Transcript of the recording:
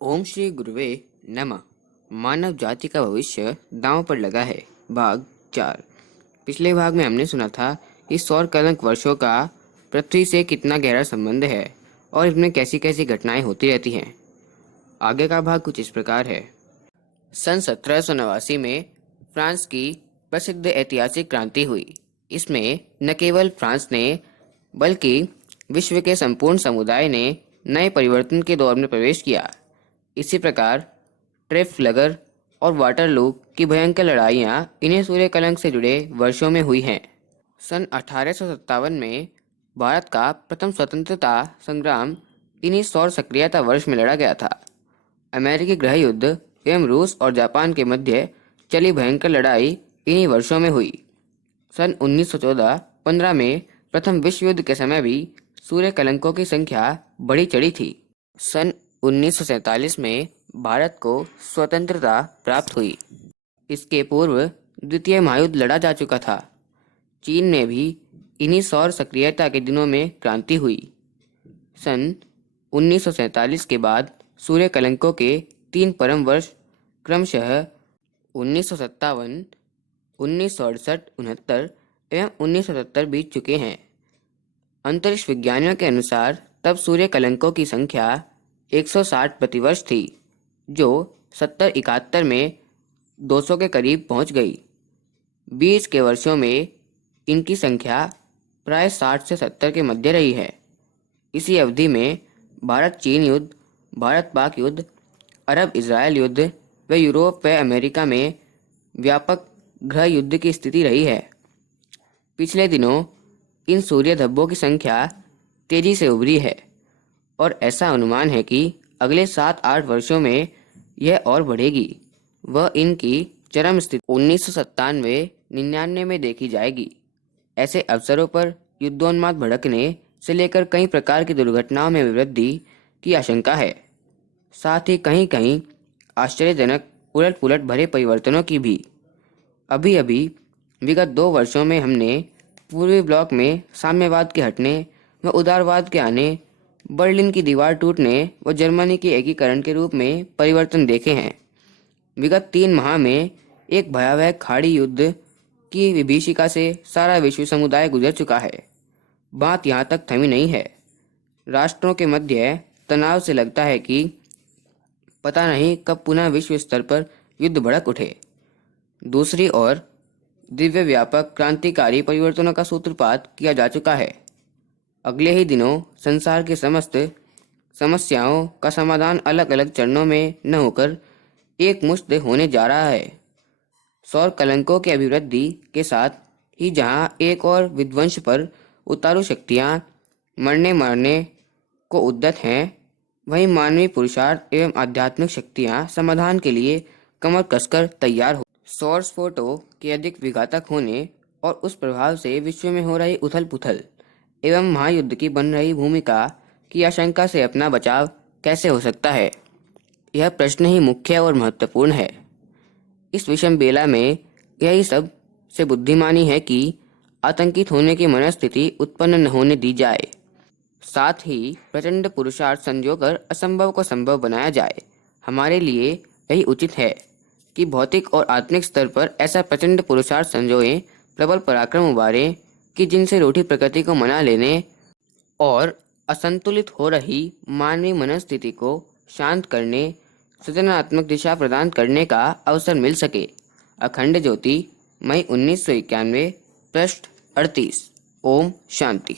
ओम श्री गुरुवे नमः। मानव जाति का भविष्य दांव पर लगा है। भाग 4। पिछले भाग में हमने सुना था कि सौर कलंक वर्षों का पृथ्वी से कितना गहरा संबंध है और इसमें कैसी कैसी घटनाएं होती रहती हैं। आगे का भाग कुछ इस प्रकार है। सन 1789 में फ्रांस की प्रसिद्ध ऐतिहासिक क्रांति हुई। इसमें न केवल फ्रांस ने बल्कि विश्व के संपूर्ण समुदाय ने नए परिवर्तन के दौर में प्रवेश किया। इसी प्रकार ट्रेफलगर और वाटरलू की भयंकर लड़ाइयाँ इन्हें सूर्य कलंक से जुड़े वर्षों में हुई हैं। सन 1857 में भारत का प्रथम स्वतंत्रता संग्राम इन्हीं सौर सक्रियता वर्ष में लड़ा गया था। अमेरिकी गृह युद्ध एवं रूस और जापान के मध्य चली भयंकर लड़ाई इन्हीं वर्षों में हुई। सन 1914-15 में प्रथम विश्व युद्ध के समय भी सूर्य कलंकों की संख्या बढ़ी चढ़ी थी। सन 1947 में भारत को स्वतंत्रता प्राप्त हुई। इसके पूर्व द्वितीय महायुद्ध लड़ा जा चुका था। चीन में भी इन्हीं सौर सक्रियता के दिनों में क्रांति हुई। सन 1947 के बाद सूर्य कलंकों के 3 परम वर्ष क्रमशः 1957, 1968, 69 एवं 1970 बीत चुके हैं। अंतरिक्ष विज्ञानियों के अनुसार तब सूर्य कलंकों की संख्या 160 प्रतिवर्ष थी, जो 70-71 में 200 के करीब पहुंच गई। 20 के वर्षों में इनकी संख्या प्राय 60 से 70 के मध्य रही है। इसी अवधि में भारत चीन युद्ध, भारत पाक युद्ध, अरब इजरायल युद्ध व यूरोप व अमेरिका में व्यापक गृह युद्ध की स्थिति रही है। पिछले दिनों इन सूर्य धब्बों की संख्या तेजी से उभरी है और ऐसा अनुमान है कि अगले 7-8 वर्षों में यह और बढ़ेगी। वह इनकी चरम स्थिति 1997-99 में देखी जाएगी। ऐसे अवसरों पर युद्धोन्माद भड़कने से लेकर कई प्रकार की दुर्घटनाओं में वृद्धि की आशंका है। साथ ही कहीं कहीं आश्चर्यजनक उलट पुलट भरे परिवर्तनों की भी। अभी अभी विगत 2 वर्षों में हमने पूर्वी ब्लॉक में साम्यवाद के हटने व उदारवाद के आने, बर्लिन की दीवार टूटने व जर्मनी के एकीकरण के रूप में परिवर्तन देखे हैं। विगत 3 माह में एक भयावह खाड़ी युद्ध की विभीषिका से सारा विश्व समुदाय गुजर चुका है। बात यहाँ तक थमी नहीं है। राष्ट्रों के मध्य तनाव से लगता है कि पता नहीं कब पुनः विश्व स्तर पर युद्ध भड़क उठे। दूसरी ओर दिव्य व्यापक क्रांतिकारी परिवर्तनों का सूत्रपात किया जा चुका है। अगले ही दिनों संसार के समस्त समस्याओं का समाधान अलग अलग चरणों में न होकर एक मुश्त होने जा रहा है। सौर कलंकों की अभिवृद्धि के साथ ही जहां एक और विध्वंस पर उतारू शक्तियां मरने मारने को उद्यत हैं, वहीं मानवीय पुरुषार्थ एवं आध्यात्मिक शक्तियां समाधान के लिए कमर कसकर तैयार हो। सौर स्फोटों के अधिक विघातक होने और उस प्रभाव से विश्व में हो रही उथल पुथल एवं महायुद्ध की बन रही भूमिका की आशंका से अपना बचाव कैसे हो सकता है, यह प्रश्न ही मुख्य और महत्वपूर्ण है। इस विषम बेला में यही सब से बुद्धिमानी है कि आतंकित होने की मनस्थिति उत्पन्न न होने दी जाए। साथ ही प्रचंड पुरुषार्थ संजोकर असंभव को संभव बनाया जाए। हमारे लिए यही उचित है कि भौतिक और आत्मिक स्तर पर ऐसा प्रचंड पुरुषार्थ संजोएं, प्रबल पराक्रम उबारें कि जिनसे रूठी प्रकृति को मना लेने और असंतुलित हो रही मानवीय मनस्थिति को शांत करने, सृजनात्मक दिशा प्रदान करने का अवसर मिल सके। अखंड ज्योति, मई 1991, पृष्ठ 38। ओम शांति।